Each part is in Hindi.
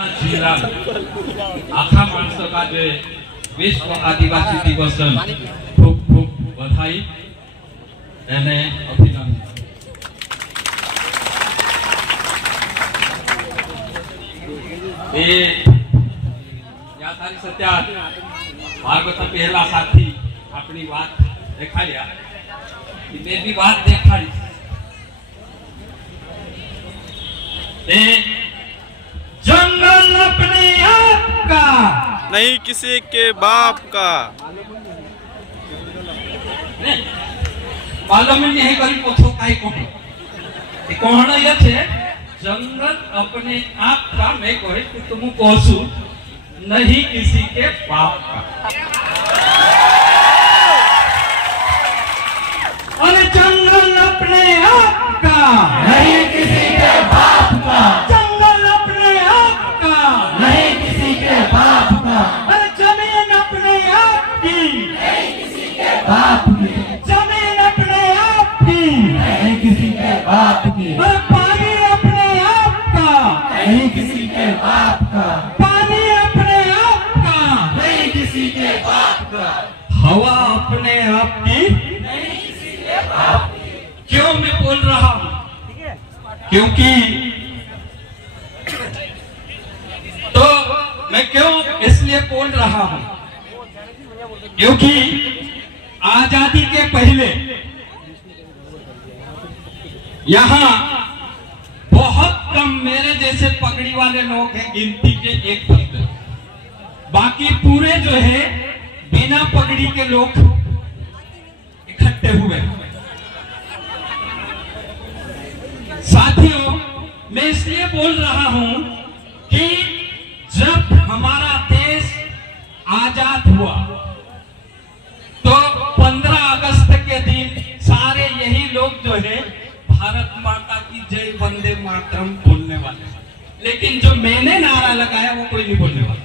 आखा माणसों का जो विश्व आदिवासी दिवस खूब खूब बधाई एने अभिनंदन। या सारी सत्या भागवत पहला साथी अपनी बात देखाया मैं भी बात देखाड़ी जंगल अपने आप का नहीं किसी के बाप का। मालूम नहीं करी पूछो काई कौन ये छे जंगल अपने आप का मैं कहे कि तुम कहसु नहीं किसी के बाप का। अरे जंगल अपने आप का नहीं किसी के बाप का। जंगल अपने आप का नहीं किसी के बाप का। अरे जमीन अपने आप की नहीं किसी के बाप की। जमीन अपने आप की नहीं किसी के बाप की। अरे पानी अपने आप का नहीं किसी के बाप का। पानी अपने आप का नहीं किसी के बाप का। हवा अपने आप की नहीं किसी के बाप की। क्यों मैं बोल रहा हूं क्योंकि तो मैं क्यों इसलिए बोल रहा हूं क्योंकि आजादी के पहले यहाँ बहुत कम मेरे जैसे पगड़ी वाले लोग हैं, गिनती के एक बंदे, बाकी पूरे जो है बिना पगड़ी के लोग इकट्ठे हुए। साथियों मैं इसलिए बोल रहा हूं कि जब हमारा देश आजाद हुआ तो 15 अगस्त के दिन सारे यही लोग जो है भारत माता की जय वंदे मातरम बोलने वाले, लेकिन जो मैंने नारा लगाया वो कोई नहीं बोलने वाला।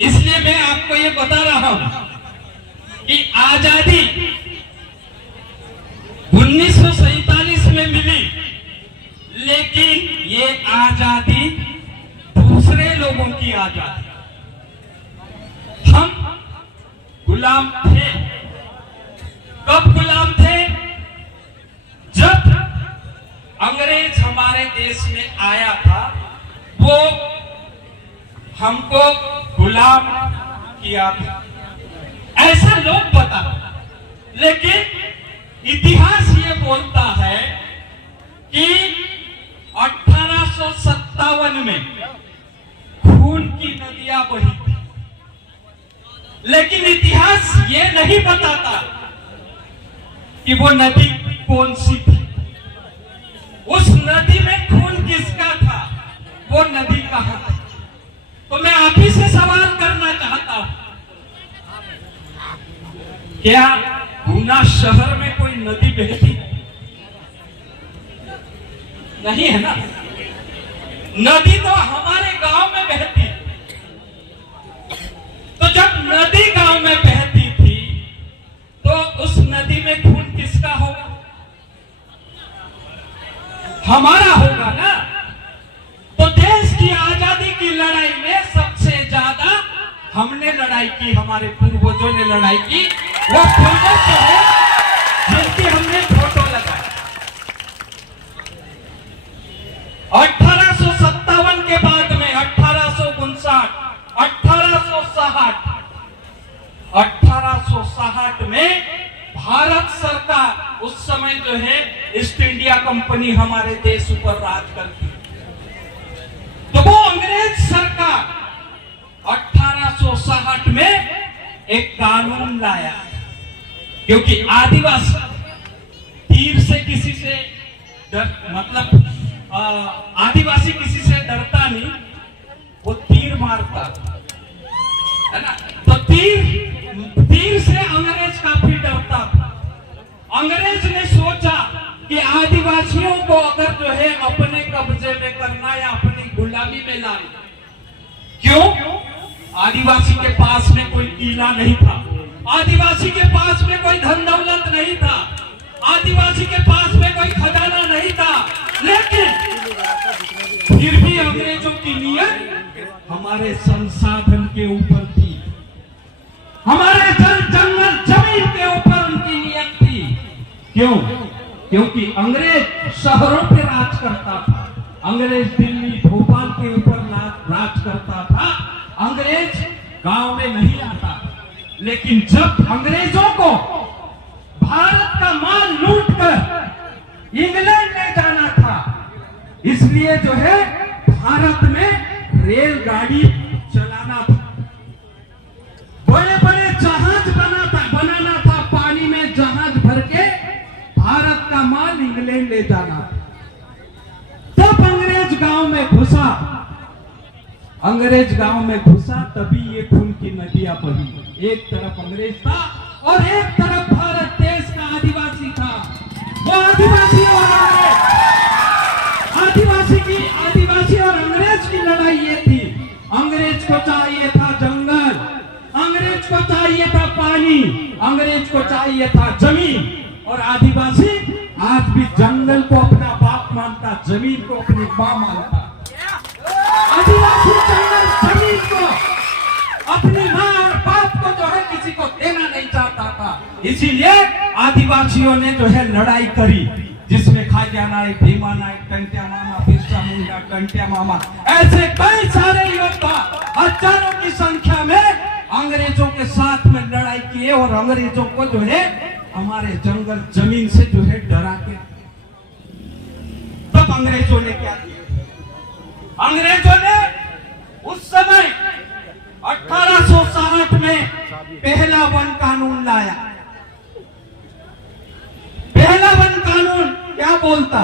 इसलिए मैं आपको ये बता रहा हूं कि आजादी 1947 में मिली, लेकिन ये आजादी दूसरे लोगों की आजादी। हम गुलाम थे। कब गुलाम थे? जब अंग्रेज हमारे देश में आया था, वो हमको गुलाम किया था, ऐसा लोग बताते। लेकिन इतिहास ये बोलता है कि 1857 में खून की नदियां बही थी, लेकिन इतिहास ये नहीं बताता कि वो नदी कौन सी थी, उस नदी में खून किसका था, वो नदी कहां थी। तो मैं आप ही से सवाल करना चाहता हूं, क्या गुना शहर में कोई नदी बहती नहीं है ना? नदी तो हमारे गांव में बहती। तो जब नदी गांव में बहती थी तो उस नदी में खून किसका होगा? हमारा होगा ना। तो देश की आजादी की लड़ाई में सबसे ज्यादा हमने लड़ाई की, हमारे पूर्वजों ने लड़ाई की। वो पूर्वज जो है जिनकी हमने फोटो लगाई। 1857 के बाद में 1859, 1860 में भारत सरकार उस समय जो है ईस्ट इंडिया कंपनी हमारे देश ऊपर राज करती। तो वो अंग्रेज सरकार 1860 में एक कानून लाया, क्योंकि आदिवासी तीर से किसी से मतलब आदिवासी किसी से डरता नहीं, वो तीर मारता है ना। तो तीर से अंग्रेज काफी डरता था। अंग्रेज ने सोचा कि आदिवासियों को अगर जो है अपने कब्जे में करना या अपनी गुलामी में लाना। क्यों? आदिवासी के पास में कोई किला नहीं था, आदिवासी के पास में कोई धन दौलत नहीं था, आदिवासी के पास में कोई खजाना नहीं था, लेकिन फिर भी अंग्रेजों की नीयत हमारे संसाधन के ऊपर थी, हमारे जल जंगल जमीन के ऊपर उनकी नियत थी। क्यों? क्योंकि अंग्रेज शहरों पे राज करता था, अंग्रेज दिल्ली भोपाल के ऊपर राज करता था, अंग्रेज गांव में नहीं आता। लेकिन जब अंग्रेजों को भारत का माल लूटकर इंग्लैंड ले जाना था, इसलिए जो है भारत में रेलगाड़ी चलाना था, बड़े बड़े जहाज बनाना था, पानी में जहाज भर के भारत का माल इंग्लैंड ले जाना था। तब अंग्रेज गांव में घुसा, तभी ये खून की नदियां बही। एक तरफ अंग्रेज था और एक तरफ भारत देश का आदिवासी था। वो आदिवासी और अंग्रेज की लड़ाई ये थी। अंग्रेज को चाहिए था जंगल, अंग्रेज को चाहिए था पानी, अंग्रेज को चाहिए था जमीन, और आदिवासी आज भी जंगल को अपना बाप मानता, जमीन को अपनी मां मानता। आदिवासी जंगल जमीन को अपनी मां और बाप को जो है किसी को देना नहीं चाहता था। इसीलिए आदिवासियों ने जो है लड़ाई करी, जिसमें खाजा नायक, भीमा नायक, टंट्या मामा, बिरसा मुंडा, टंट्या मामा, ऐसे कई सारे योद्धा हजारों की संख्या में अंग्रेजों के साथ में लड़ाई किए और अंग्रेजों को जो है हमारे जंगल जमीन से जो है डरा के। तब अंग्रेजों ने क्या किया? अंग्रेजों ने उस समय 1860 में पहला वन कानून लाया। पहला वन कानून क्या बोलता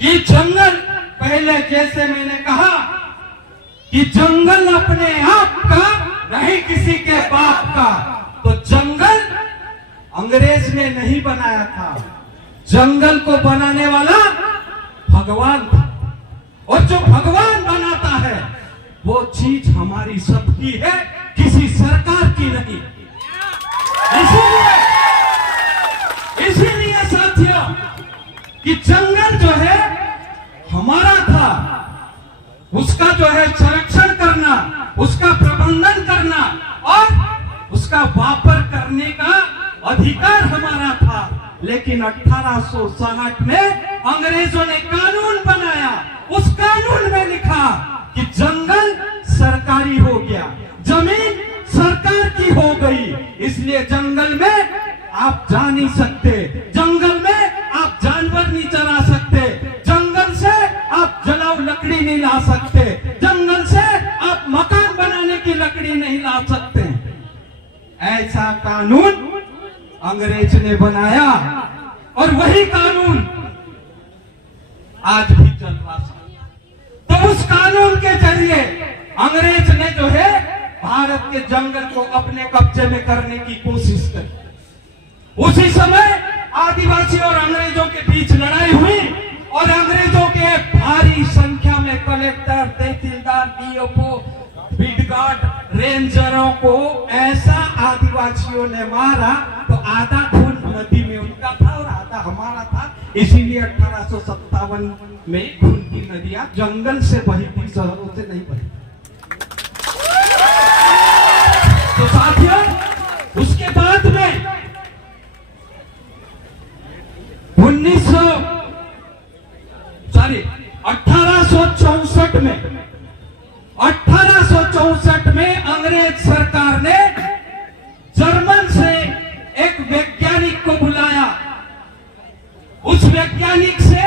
कि जंगल, पहले जैसे मैंने कहा कि जंगल अपने आप का, नहीं किसी के बाप का। तो जंगल अंग्रेज ने नहीं बनाया था, जंगल को बनाने वाला भगवान था, और जो भगवान बनाता है वो चीज हमारी सबकी है, किसी सरकार की नहीं। इसीलिए साथियों कि जंगल जो है हमारा था, उसका जो है संरक्षण करना, उसका प्रबंधन करना और उसका वापर करने का अधिकार हमारा था। लेकिन 1860 में अंग्रेजों ने कानून बनाया, उस कानून में लिखा कि जंगल सरकारी हो गया, जमीन सरकार की हो गई, इसलिए जंगल में आप जा नहीं सकते, जंगल में आप जानवर नहीं चरा सकते, जंगल से आप जलाऊ लकड़ी नहीं ला सकते, जंगल से आप मकान बनाने की लकड़ी नहीं ला सकते। ऐसा कानून अंग्रेज ने बनाया और वही कानून आज भी चल रहा है। तो उस कानून के जरिए अंग्रेज ने जो है भारत के जंगल को अपने कब्जे में करने की कोशिश की। उसी समय आदिवासी और अंग्रेजों के बीच लड़ाई हुई और अंग्रेजों के भारी संख्या में कलेक्टर, तहसीलदार, डीएफओ, बीटगार्ड, रेंजरों को ऐसा आदिवासियों ने मारा, तो आधा खून नदी में उनका था और आधा हमारा था। इसीलिए 1857 में खून की नदियां जंगल से बही थी, शहरों से नहीं बही। तो साथियों, उसके बाद में 1864 में अंग्रेज सरकार ने जर्मन से एक वैज्ञानिक को बुलाया। उस वैज्ञानिक से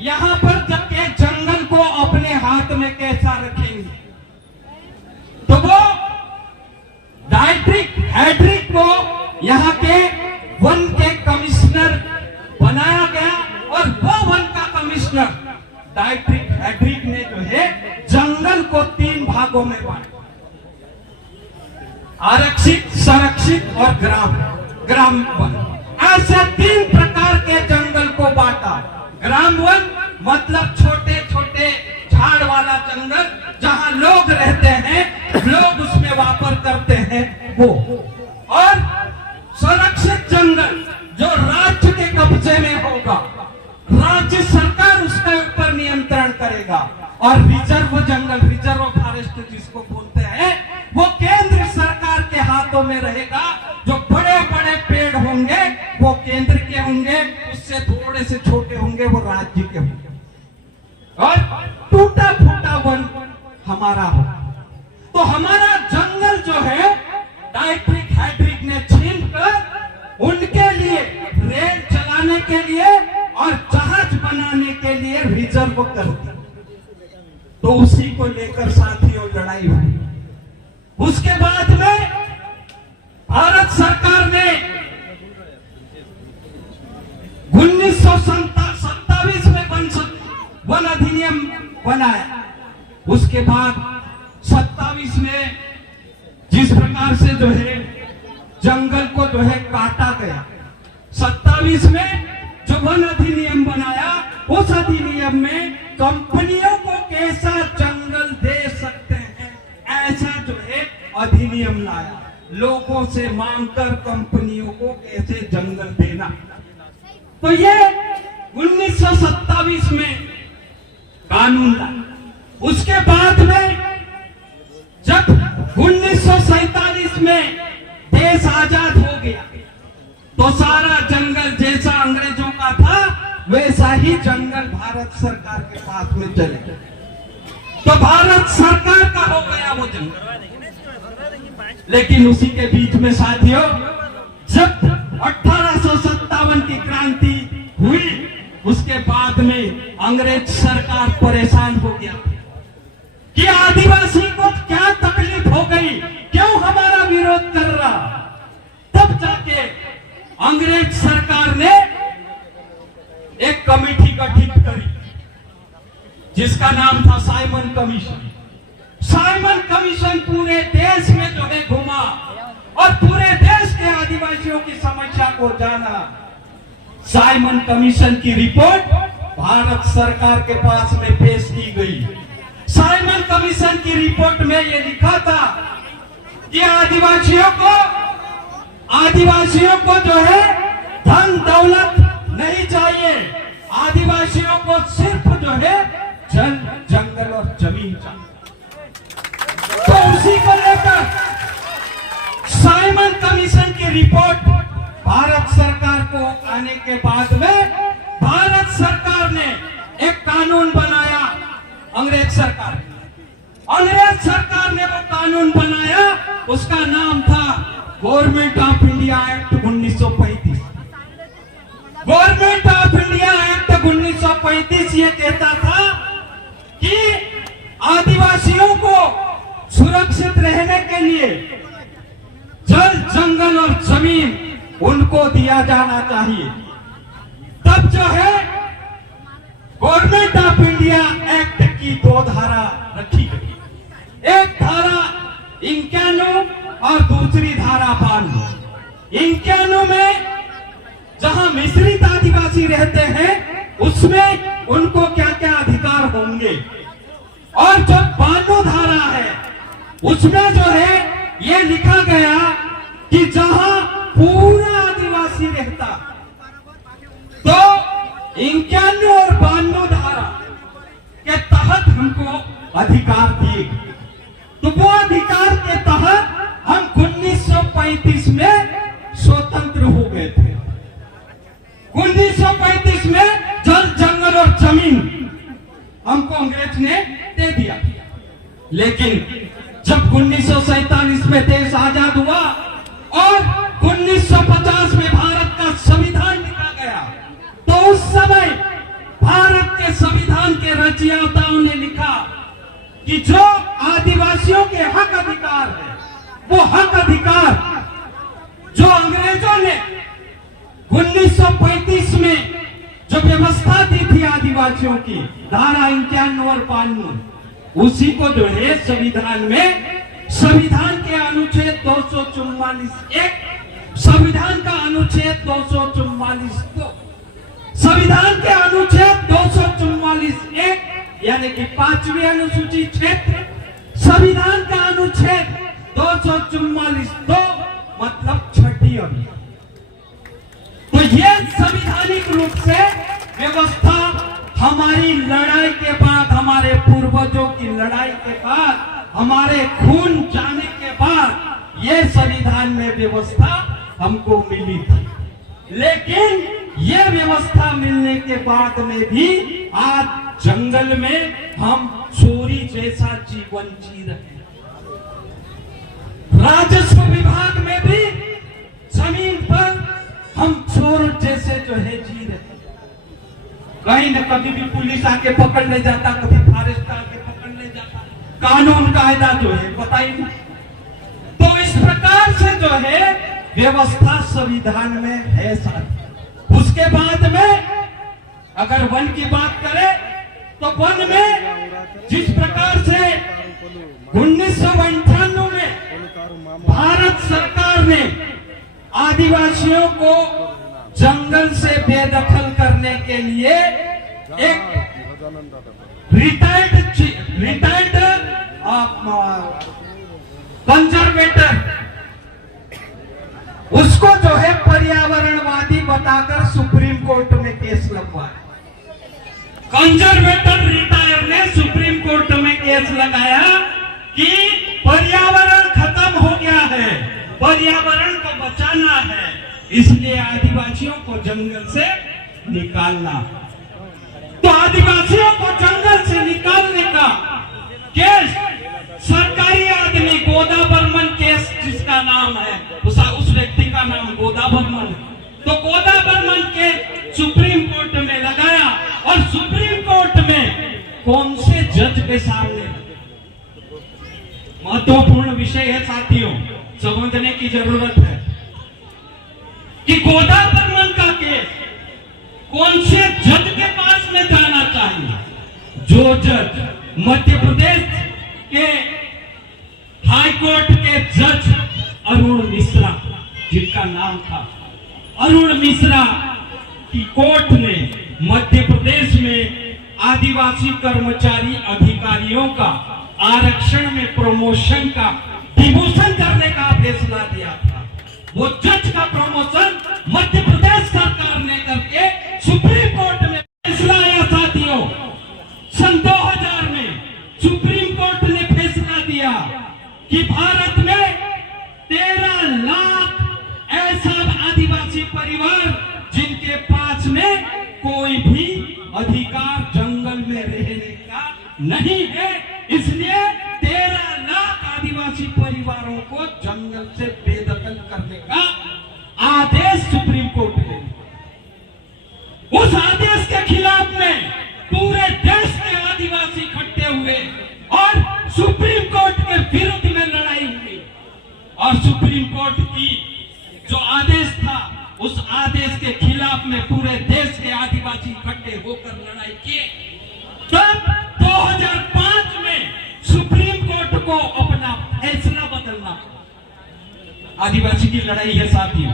यहां पर जाके जंगल को अपने हाथ में कैसा रखेंगे, तो वो डाइट्रिक हैड्रिक को यहां के वन के कमिश्नर बनाया गया और वो वन का कमिश्नर डाइट्रिक हैड्रिक ने जो है जंगल को 3 भागों में बांटा, आरक्षित, संरक्षित और ग्राम वन। ऐसे 3 प्रकार के जंगल को बांटा। ग्राम वन मतलब छोटे छोटे झाड़ वाला जंगल जहां लोग रहते हैं, लोग उसमें वापर करते हैं वो, और संरक्षित जंगल जो राज्य के कब्जे में होगा, राज्य सरकार उसके ऊपर नियंत्रण करेगा, और रिजर्व हाथों में रहेगा। जो बड़े बड़े पेड़ होंगे वो केंद्र के होंगे, उससे थोड़े से छोटे होंगे वो राज्य के होंगे, और टूटा फूटा वन हमारा हो। तो हमारा जंगल जो है डाइट्रिक हाइड्रिक ने छीन कर उनके लिए रेल चलाने के लिए और जहाज बनाने के लिए रिजर्व कर दिया। तो उसी को लेकर साथियों लड़ाई हुई। उसके बाद में भारत सरकार ने 1927 में वन अधिनियम बनाया। उसके बाद 27 में जिस प्रकार से जो है जंगल को जो है काटा गया, 27 में जो वन अधिनियम बनाया, उस अधिनियम में कंपनियों को कैसा जंगल दे सकते हैं ऐसा जो है अधिनियम लाया। लोगों से मांगकर कंपनियों को कैसे जंगल देना। तो ये 1927 में कानून लाया। उसके बाद में जब 1947 में देश आजाद हो गया तो सारा जंगल जैसा अंग्रेजों का था वैसा ही जंगल भारत सरकार के पास में चले गए। तो भारत सरकार का हो गया वो जंगल। लेकिन उसी के बीच में साथियों जब 1857 की क्रांति हुई, उसके बाद में अंग्रेज सरकार परेशान हो गया कि आदिवासी को क्या तकलीफ हो गई, क्यों हमारा विरोध कर रहा। तब जाके अंग्रेज सरकार ने एक कमेटी गठित करी जिसका नाम था साइमन कमीशन। साइमन कमीशन पूरे देश में जो है घुमा और पूरे देश के आदिवासियों की समस्या को जाना। साइमन कमीशन की रिपोर्ट भारत सरकार के पास में पेश की गई। साइमन कमीशन की रिपोर्ट में यह लिखा था कि आदिवासियों को जो है धन दौलत नहीं चाहिए, आदिवासियों को सिर्फ जो है जल जंगल और जमीन चाहिए। तो उसी को लेकर साइमन कमीशन की रिपोर्ट भारत सरकार को आने के बाद में भारत सरकार ने एक कानून बनाया। अंग्रेज सरकार ने वो कानून बनाया, उसका नाम था government of India act 1935। Government of India act 1935 ये कहता था कि आदिवासियों को सुरक्षित रहने के लिए जल जंगल और जमीन उनको दिया जाना चाहिए। तब जो है गवर्नमेंट ऑफ इंडिया एक्ट की 2 धारा रखी गई। एक धारा 51 और दूसरी धारा 52। 51 में जहां मिश्रित आदिवासी रहते हैं उसमें उनको क्या क्या अधिकार होंगे, और जो 52 धारा है उसमें जो है ये लिखा गया कि जहां पूरा आदिवासी रहता तो 51 और 52 धारा के तहत हमको अधिकार दिए गए। तो वो अधिकार के तहत हम 1935 में स्वतंत्र हो गए थे। 1935 में जल जंगल और जमीन हमको अंग्रेज ने दे दिया। लेकिन जब 1947 में देश आजाद हुआ और 1950 में भारत का संविधान लिखा गया, तो उस समय भारत के संविधान के रचयिताओं ने लिखा कि जो आदिवासियों के हक अधिकार है, वो हक अधिकार जो अंग्रेजों ने 1935 में जो व्यवस्था दी थी आदिवासियों की, धारा 51 और 52, उसी को जो है संविधान में, संविधान के अनुच्छेद 244(1), संविधान का अनुच्छेद 244(2), संविधान के अनुच्छेद 244(1) यानी कि 5वीं अनुसूची क्षेत्र, संविधान का अनुच्छेद 244(2) मतलब 6ठी अनुसूची। तो ये संवैधानिक रूप से व्यवस्था हमारी लड़ाई के बाद, हमारे पूर्वजों की लड़ाई के बाद, हमारे खून जाने के बाद ये संविधान में व्यवस्था हमको मिली थी। लेकिन ये व्यवस्था मिलने के बाद में भी आज जंगल में हम चोरी जैसा जीवन जी रहे हैं। राजस्व विभाग में भी जमीन पर हम चोर जैसे जो है जी रहे हैं। कहीं न कभी भी पुलिस आके पकड़ ले जाता, कभी फॉरेस्ट आके पकड़ ले जाता, कानून कायदा जो है पता ही नहीं। तो इस प्रकार से जो है व्यवस्था संविधान में है साथ। उसके बाद में अगर वन की बात करें तो वन में जिस प्रकार से 1998 में भारत सरकार ने आदिवासियों को जंगल से बेदखल करने के लिए एक रिटायर्ड कंजर्वेटर उसको जो है पर्यावरणवादी बताकर सुप्रीम कोर्ट में केस लगवाया। कंजर्वेटर रिटायर ने सुप्रीम कोर्ट में केस लगाया कि पर्यावरण खत्म हो गया है, पर्यावरण को बचाना है, इसलिए आदिवासियों को जंगल से निकालना। तो आदिवासियों को जंगल से निकालने का केस सरकारी आदमी गोदा बर्मन केस जिसका नाम है, उस व्यक्ति का नाम गोदा बर्मन, तो गोदा बर्मन के सुप्रीम कोर्ट में लगाया। और सुप्रीम कोर्ट में कौन से जज के सामने, महत्वपूर्ण विषय है साथियों, समझने की जरूरत है कि गोदा बर्मन का केस कौन से जज के पास में जाना चाहिए। जो जज मध्य प्रदेश के हाई कोर्ट के जज अरुण मिश्रा, जिनका नाम था अरुण मिश्रा की कोर्ट ने मध्य प्रदेश में आदिवासी कर्मचारी अधिकारियों का आरक्षण में प्रमोशन का डिमोशन करने का फैसला दिया था। वो जज का प्रमोशन मध्य प्रदेश सरकार ने करके सुप्रीम कोर्ट में फैसला आया साथियों। सन 2000 में सुप्रीम कोर्ट ने फैसला दिया कि भारत में 13 लाख ऐसा आदिवासी परिवार जिनके पास में कोई भी अधिकार जंगल में रहने का नहीं है, इसलिए 13 लाख आदिवासी परिवारों को जंगल से बेदखल करने का आदेश सुप्रीम कोर्ट ने। उस आदेश के खिलाफ में पूरे देश के आदिवासी इकट्ठे हुए और सुप्रीम कोर्ट के विरुद्ध में लड़ाई हुई। और सुप्रीम कोर्ट की जो आदेश था उस आदेश के खिलाफ में पूरे देश के आदिवासी इकट्ठे होकर लड़ाई किए। तब 2005 में सुप्रीम कोर्ट को अपना फैसला बदलना। आदिवासी की लड़ाई है साथियों,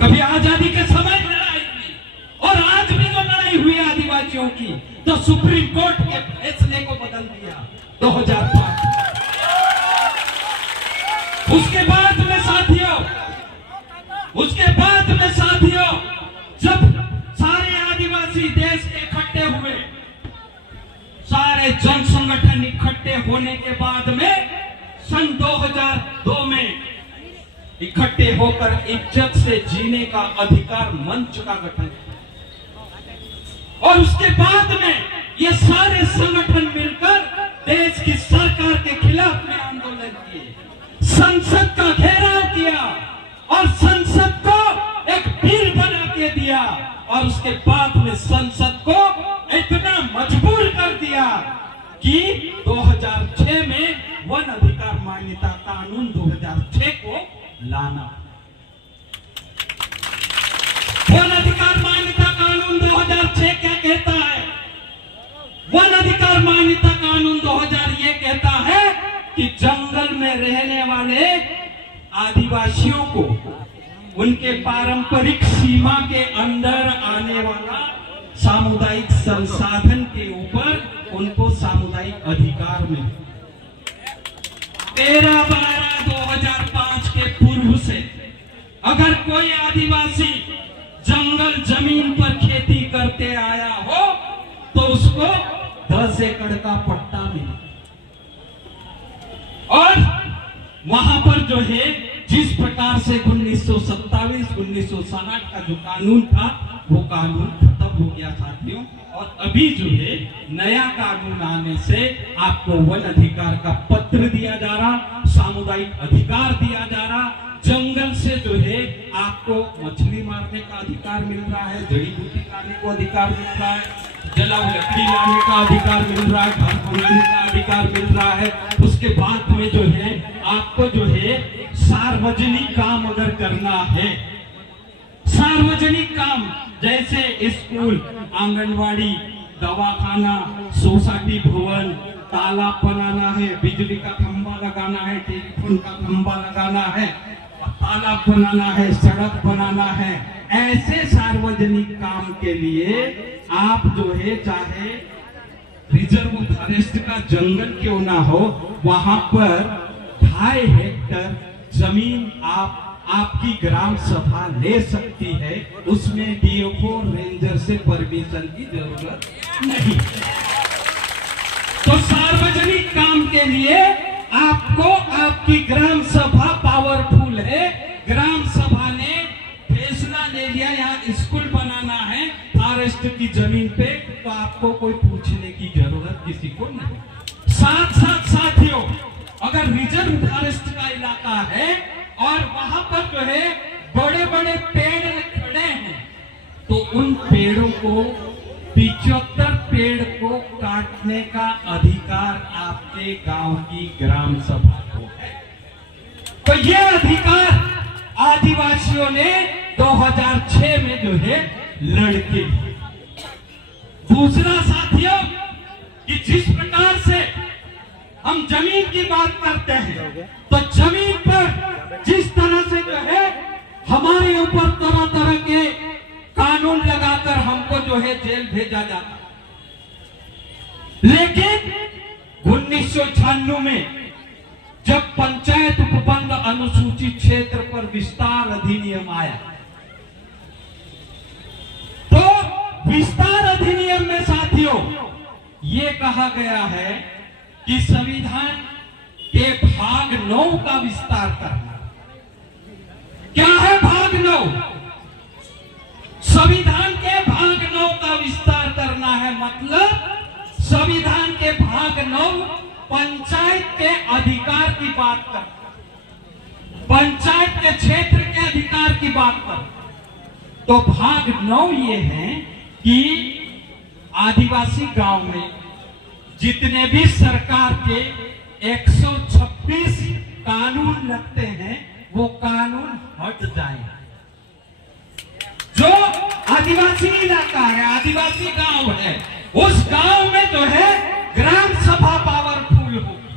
कभी आजादी के समय लड़ाई हुई और आज भी जो लड़ाई हुई आदिवासियों की, तो सुप्रीम कोर्ट के फैसले को बदल दिया 2005। उसके बाद में साथियों जब सारे आदिवासी देश के इकट्ठे हुए, सारे जन संगठन इकट्ठे होने के बाद में सन 2002 में इकट्ठे होकर इज्जत से जीने का अधिकार मंच का गठन, और उसके बाद में ये सारे संगठन मिलकर देश की सरकार के खिलाफ में आंदोलन किए, संसद का घेराव किया और संसद को एक बिल बना के दिया। और उसके बाद में संसद को इतना मजबूर कर दिया कि 2006 में वन अधिकार मान्यता कानून 2006 को लाना। वन अधिकार मान्यता कानून 2006 क्या कहता है? वन अधिकार मान्यता कानून 2000 ये कहता है कि जंगल में रहने वाले आदिवासियों को उनके पारंपरिक सीमा के अंदर आने वाला सामुदायिक संसाधन के ऊपर उनको सामुदायिक अधिकार मिले। 13/12/2005 के पूर्व से अगर कोई आदिवासी जंगल जमीन पर खेती करते आया हो तो उसको 10 एकड़ का पट्टा मिले और वहां पर जो है जिस प्रकार से 1927-1960 का जो कानून था वो कानून खत्म हो गया साथियों, और अभी जो है नया कानून आने से आपको वन अधिकार का पत्र दिया जा रहा, सामुदायिक अधिकार दिया जा रहा, जंगल से जो है आपको मछली मारने का अधिकार मिल रहा है, जड़ी बूटी लाने को अधिकार मिल रहा है, जलाऊ लकड़ी लाने का अधिकार मिल रहा है, घर बनाने का अधिकार मिल रहा है। उसके बाद में जो है आपको जो है सार्वजनिक काम अगर करना है, सार्वजनिक काम जैसे स्कूल, आंगनवाड़ी, दवाखाना, सोसाइटी भवन, तालाब बनाना है, बिजली का खंभा लगाना है, टेलीफोन का खंभा लगाना है, तालाब बनाना है, सड़क बनाना है, ऐसे सार्वजनिक काम के लिए आप जो है चाहे रिजर्व फॉरेस्ट का जंगल क्यों ना हो, वहां पर 2.5 हेक्टर जमीन आपकी ग्राम सभा ले सकती है, उसमें डीएफओ रेंजर से परमिशन की जरूरत नहीं। तो सार्वजनिक काम के लिए आपको आपकी ग्राम सभा पावरफुल है। ग्राम सभा ने फैसला ले लिया यहाँ स्कूल बनाना है फॉरेस्ट की जमीन पे, तो आपको कोई पूछने की जरूरत किसी को नहीं। साथ साथ साथियों, अगर रिजर्व फॉरेस्ट का इलाका है और वहां पर जो है बड़े बड़े पेड़ खड़े हैं, तो उन पेड़ों को 75 पेड़ को काटने का अधिकार आपके गांव की ग्राम सभा को है। तो ये अधिकार आदिवासियों ने 2006 में जो है लड़के। दूसरा साथियों कि जिस प्रकार से हम जमीन की बात करते हैं, तो जमीन पर जिस तरह से जो है हमारे ऊपर तरह तरह के कानून लगाकर हमको जो है जेल भेजा जाता, लेकिन 1996 में जब पंचायत उपबंध अनुसूचित क्षेत्र पर विस्तार अधिनियम आया, तो विस्तार अधिनियम में साथियों ये कहा गया है कि संविधान के भाग 9 का विस्तार करना। क्या है भाग 9? संविधान के भाग 9 का विस्तार करना है, मतलब संविधान के भाग 9 पंचायत के अधिकार की बात कर, पंचायत के क्षेत्र के अधिकार की बात कर। तो भाग 9 ये है कि आदिवासी गांव में जितने भी सरकार के 126 कानून लगते हैं, वो कानून हट जाए। जो आदिवासी इलाका है, आदिवासी गांव है, उस गांव में जो है ग्राम सभा पावरफुल होगी।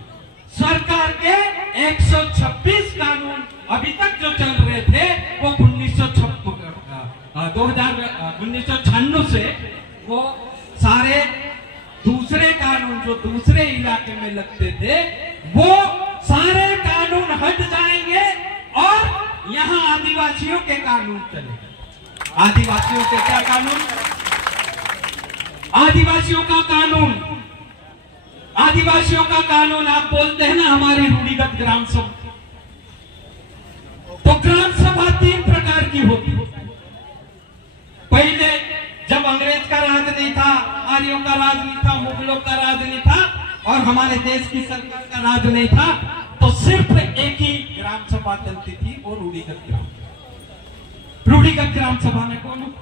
सरकार के 126 कानून अभी तक जो चल रहे थे वो 1996 से वो सारे दूसरे कानून जो दूसरे इलाके में लगते थे, वो सारे कानून हट जाएंगे और यहाँ आदिवासियों के कानून चलेंगे। आदिवासियों के क्या कानून? आदिवासियों का कानून, आदिवासियों का कानून। आप बोलते हैं ना हमारी रूढ़िगत ग्राम सभा, तो ग्राम सभा 3 प्रकार की होती। पहले जब अंग्रेज का राज नहीं था, आर्यों का राज नहीं था, मुगलों का राज नहीं था और हमारे देश की सरकार का राज नहीं था, तो सिर्फ एक ही ग्राम सभा चलती थी, वो रूढ़िगत ग्राम। रूढ़िगत ग्राम सभा में कौन?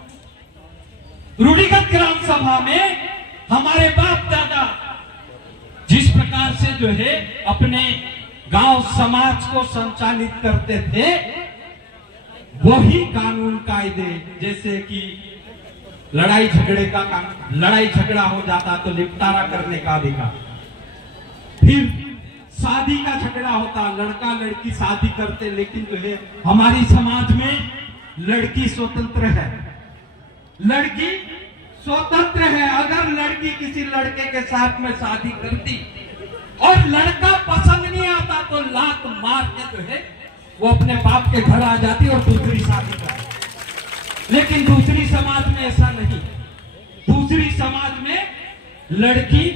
रूढ़िगत ग्राम सभा में हमारे बाप दादा जिस प्रकार से जो है अपने गांव समाज को संचालित करते थे, वही कानून कायदे, जैसे कि लड़ाई झगड़े का काम, लड़ाई झगड़ा हो जाता तो निपटारा करने का अधिकार, फिर शादी का झगड़ा होता, लड़का लड़की शादी करते, लेकिन जो है हमारी समाज में लड़की स्वतंत्र है, लड़की स्वतंत्र है। अगर लड़की किसी लड़के के साथ में शादी करती और लड़का पसंद नहीं आता तो लात मार के जो है वो अपने बाप के घर आ जाती और दूसरी शादी करती। लेकिन दूसरी समाज में ऐसा नहीं, दूसरी समाज में लड़की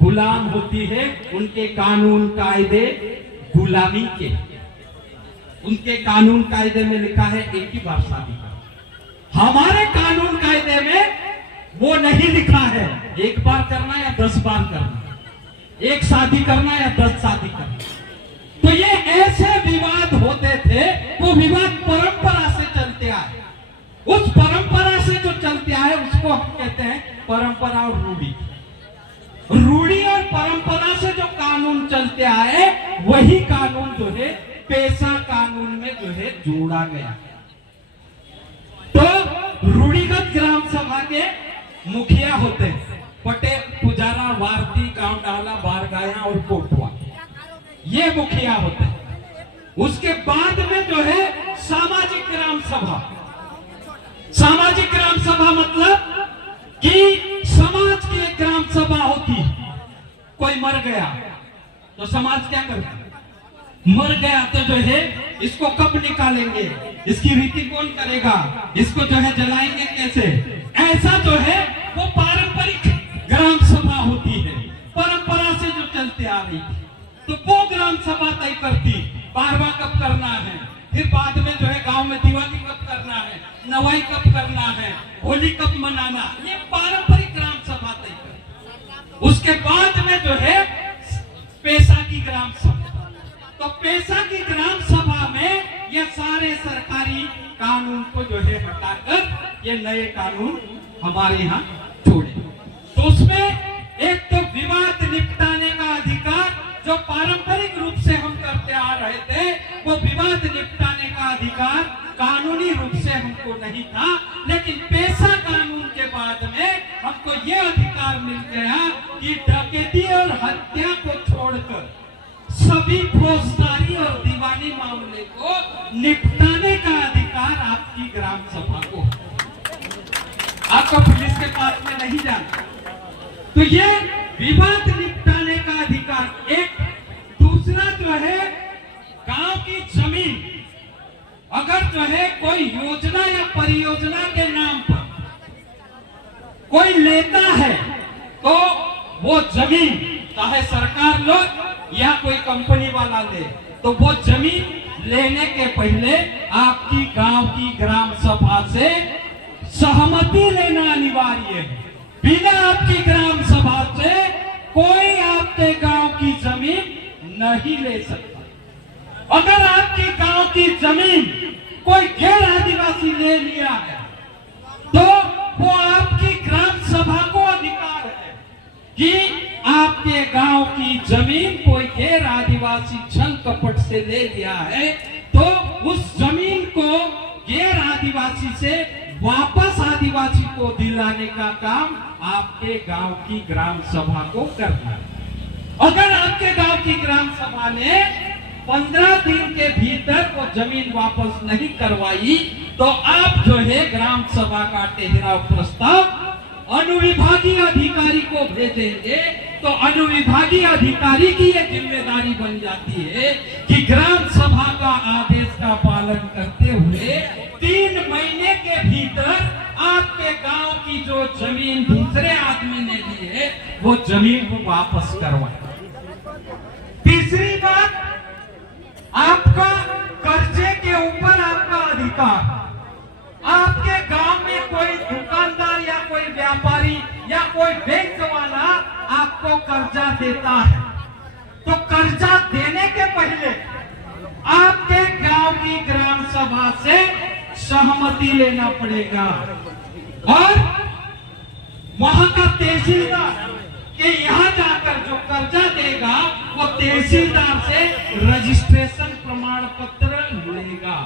गुलाम होती है, उनके कानून कायदे गुलामी के। उनके कानून कायदे में लिखा है एक ही बार शादी करना। हमारे कानून कायदे में वो नहीं लिखा है एक बार करना या 10 बार करना, एक शादी करना या 10 शादी करना। तो ये ऐसे विवाद होते थे, वो विवाद परंपरा से चलते आए। उस परंपरा से जो चलते आए उसको हम कहते हैं परंपरा और रूढ़ी। रूढ़ी और परंपरा से जो कानून चलते आए वही कानून जो है पेशा कानून में जो है जोड़ा गया। तो रूढ़िगत ग्राम सभा के मुखिया होते हैं पटेल, पुजारा, वारती, गांव डाला, बारगाया और कोटवा, ये मुखिया होते हैं। उसके बाद में जो है सामाजिक ग्राम सभा। सामाजिक ग्राम सभा मतलब कि समाज की एक ग्राम सभा होती है। कोई मर गया तो समाज क्या करता है? मर गया तो जो है इसको कब निकालेंगे, इसकी रीति कौन करेगा, इसको जो है जलाएंगे कैसे, ऐसा जो है वो पारंपरिक ग्राम सभा होती है, परंपरा से जो चलते आ रही थी। तो वो ग्राम सभा तय करती पारवा कब करना है, फिर बाद में जो है गांव में दिवाली कब करना है, नवाई कब करना है, होली कब मनाना, ये पारंपरिक ग्राम सभा तय करती। उसके बाद में जो है पेशा की ग्राम सभा। तो पेशा की ग्राम सभा में ये सारे सरकारी कानून को जो है हटाकर ये नए कानून हमारे यहाँ छोड़े। तो उसमें एक तो विवाद निपटाने का अधिकार जो पारंपरिक रूप से हम करते आ रहे थे, वो विवाद निपटाने का अधिकार कानूनी रूप से हमको नहीं था, लेकिन पेशा कानून के बाद में हमको ये अधिकार मिल गया कि डकैती और हत्या को छोड़कर सभी फौजदारी और दीवानी मामले को निपटाने का अधिकार आपकी ग्राम सभा को। आपको पुलिस के पास में नहीं जाना। तो ये विवाद निपटाने का अधिकार एक। दूसरा जो है गांव की जमीन अगर जो है कोई योजना या परियोजना के नाम पर कोई लेता है तो वो जमीन चाहे सरकार लो या कोई कंपनी वाला ले, तो वो जमीन लेने के पहले आपकी गांव की ग्राम सभा से सहमति लेना अनिवार्य है। बिना आपकी ग्राम सभा से कोई आपके गांव की जमीन नहीं ले सकता। अगर आपकी गांव की जमीन कोई गैर आदिवासी ले लिया है तो वो आपकी ग्राम सभा को अधिकार है कि आपके गांव की जमीन कोई गैर आदिवासी छल कपट से ले लिया है तो उस जमीन को गैर आदिवासी से वापस आदिवासी को दिलाने का काम आपके गांव की ग्राम सभा को करना है। अगर आपके गांव की ग्राम सभा ने 15 दिन के भीतर वो जमीन वापस नहीं करवाई तो आप जो है ग्राम सभा का ठहराव प्रस्ताव अनुविभागीय अधिकारी को भेजेंगे। तो अनुविभागीय अधिकारी की ये जिम्मेदारी बन जाती है कि ग्राम सभा का आदेश का पालन करते हुए 3 महीने के भीतर आपके गांव की जो जमीन दूसरे आदमी ने ली है वो जमीन को वापस करवाए। तीसरी बात, आपका कर्जे के ऊपर आपका अधिकार। आपके गांव में कोई दुकानदार या कोई व्यापारी या कोई बैंक वाला आपको कर्जा देता है तो कर्जा देने के पहले आपके गांव की ग्राम सभा से सहमति लेना पड़ेगा और वहां का तहसीलदार के यहाँ जाकर जो कर्जा देगा वो तहसीलदार से रजिस्ट्रेशन प्रमाण पत्र लेगा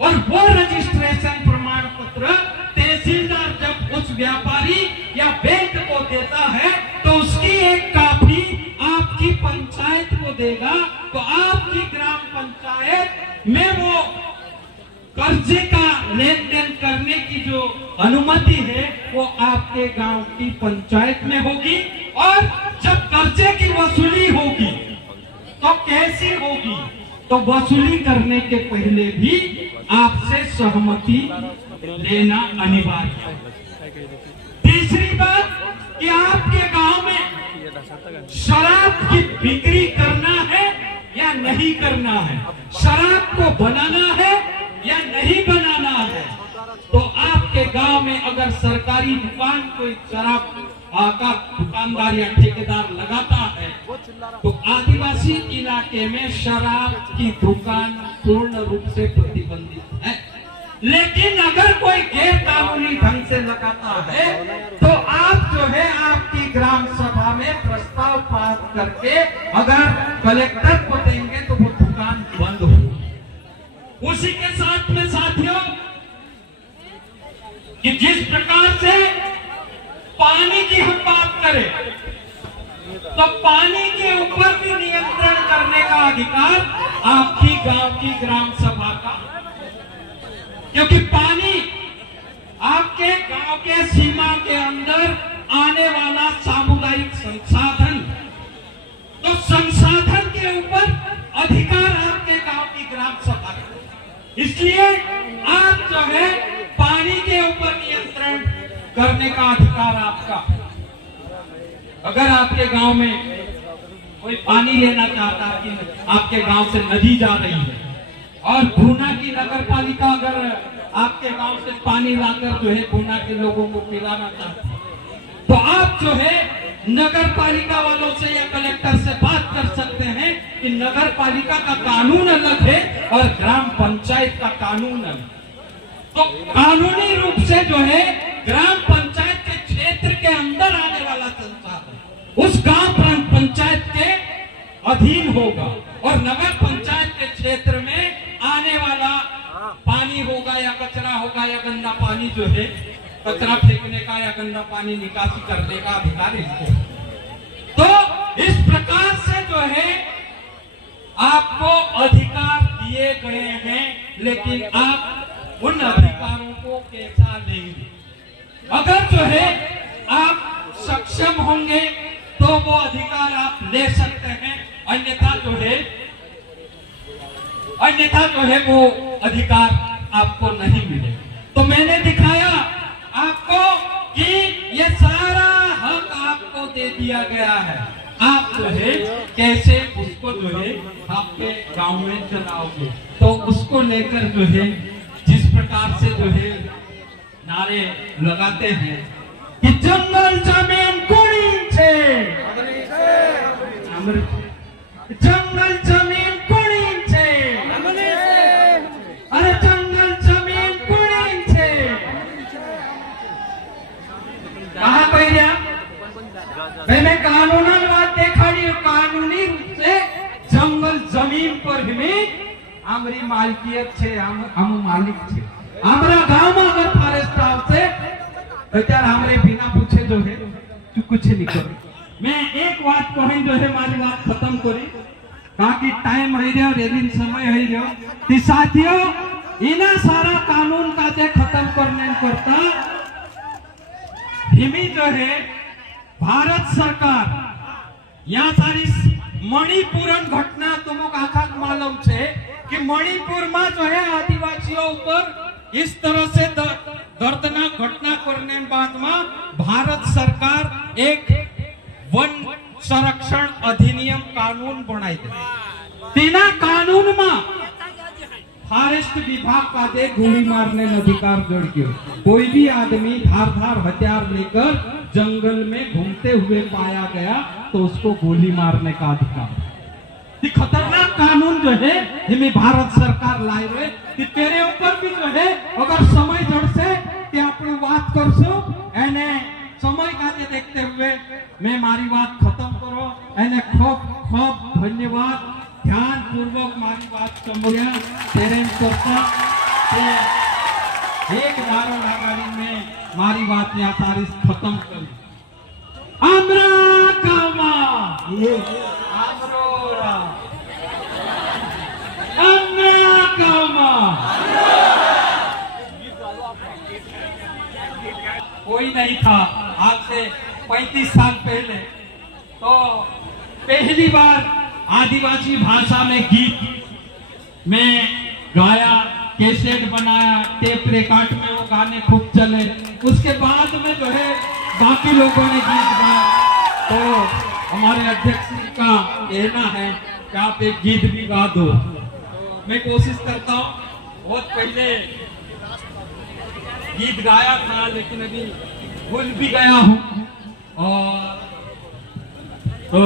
और वो रजिस्ट्रेशन प्रमाण पत्र तहसीलदार जब उस व्यापारी या बैंक को देता है तो उसकी एक कॉपी आपकी पंचायत को देगा। तो आपकी ग्राम पंचायत में वो कर्जे का लेन देन करने की जो अनुमति है वो आपके गांव की पंचायत में होगी। और जब कर्जे की वसूली होगी तो कैसी होगी, तो वसूली करने के पहले भी आपसे सहमति लेना अनिवार्य है। तीसरी बात कि आपके गांव में शराब की बिक्री करना है या नहीं करना है। शराब को बनाना है या नहीं बनाना है, तो आपके गांव में अगर सरकारी दुकान कोई शराब का दुकानदार या ठेकेदार लगाता है, तो आदिवासी इलाके में शराब की दुकान पूर्ण रूप से प्रतिबंधित है। लेकिन अगर कोई गैर कानूनी ढंग से लगाता है, तो आप जो है आपकी ग्राम सभा में प्रस्ताव पास करके अगर कलेक्टर को देंगे तो वो दुकान बंद हो। उसी के साथ में साथियों, कि जिस प्रकार से पानी की हम बात करें, तो पानी के ऊपर भी नियंत्रण करने का अधिकार आपकी गांव की ग्राम सभा का, क्योंकि पानी आपके गांव के सीमा के अंदर आने वाला सामुदायिक संसाधन, तो संसाधन के ऊपर अधिकार आपके गांव की ग्राम सभा का। इसलिए आप जो है पानी के ऊपर नियंत्रण करने का अधिकार आपका। अगर आपके गांव में कोई पानी लेना चाहता है, कि आपके गांव से नदी जा रही है और भूना की नगर पालिका अगर आपके गांव से पानी लाकर जो है भूना के लोगों को पिलाना चाहती है, तो आप जो है नगर पालिका वालों से या कलेक्टर से बात कर सकते हैं कि नगर पालिका का कानून अलग है और ग्राम पंचायत का कानून अलग। तो कानूनी रूप से जो है ग्राम पंचायत के क्षेत्र के अंदर आने वाला संसाधन उस गांव पंचायत के अधीन होगा, और नगर पंचायत के क्षेत्र में आने वाला पानी होगा या कचरा होगा या गंदा पानी जो है कचरा फेंकने का या गंदा पानी निकासी करने का अधिकार इसको। तो इस प्रकार से जो है आपको अधिकार दिए गए हैं, लेकिन आप उन अधिकारों को कैसा लेंगे? अगर जो है आप सक्षम होंगे तो वो अधिकार आप ले सकते हैं, अन्यथा जो है वो अधिकार आपको नहीं मिलेगा। तो मैंने दिखाया आपको कि ये सारा हक आपको दे दिया गया है, आप जो है कैसे उसको जो है आपके गांव में चलाओगे। तो उसको लेकर जो है जिस प्रकार से जो है नारे लगाते हैं कि जंगल जमीन कुड़ी छे, जंगल जमीन कुड़ी छे, अरे जंगल जमीन कुड़ी छे, कहा पहले मैंने कानूनन बात देखाड़ी, कानूनी रूप से जंगल जमीन पर भी हमारी मालिकियत छे, हम मालिक छे। हमारा गांव में अगर फॉरेस्ट हाउस से बेचारा हमारे बिना पूछे जो है कुछ नहीं करे। मैं एक बात कहूं जो है मारी बात खत्म करी, ताकि टाइम है रे और दिन समय है रे। ती साथियों इना सारा कानून का जे खत्म करने करता हिमी जो है भारत सरकार यहाँ सारी मणिपुरन घटना तुमको आखा मालूम छे कि मणिपुर में जो है आदिवासियों ऊपर इस तरह से दर्दनाक घटना करने बाद में भारत सरकार एक वन संरक्षण अधिनियम कानून बनाई दे। तेना कानून में फॉरेस्ट विभाग का दे गोली मारने का अधिकार जोड़ के कोई भी आदमी धार हथियार लेकर जंगल में घूमते हुए पाया गया तो उसको गोली मारने का अधिकार। खतरनाक कानून जो है जिसमें भारत सरकार लाई रहे कि तेरे ऊपर भी जो है अगर समय जड़ से ते अपनी बात कर सो एने समय का देखते हुए मैं मारी बात खत्म करो एने खूब धन्यवाद ध्यान पूर्वक मारी बात समझिया तेरे करता एक नारा लगाड़ी में मारी बात यहाँ सारी खत्म करी। आमरा कामा ये आमरोरा आमरा कामा कोई नहीं था आज से 35 साल पहले तो पहली बार आदिवासी भाषा में गीत में गाया, कैसेट बनाया, टेप रिकॉर्ड में वो गाने खूब चले। उसके बाद में जो है बाकी लोगों ने गीत गाया तो हमारे अध्यक्ष का कहना है कि आप एक गीत भी गा दो। मैं कोशिश करता हूँ। बहुत पहले गीत गाया था लेकिन अभी भूल भी गया हूँ। और तो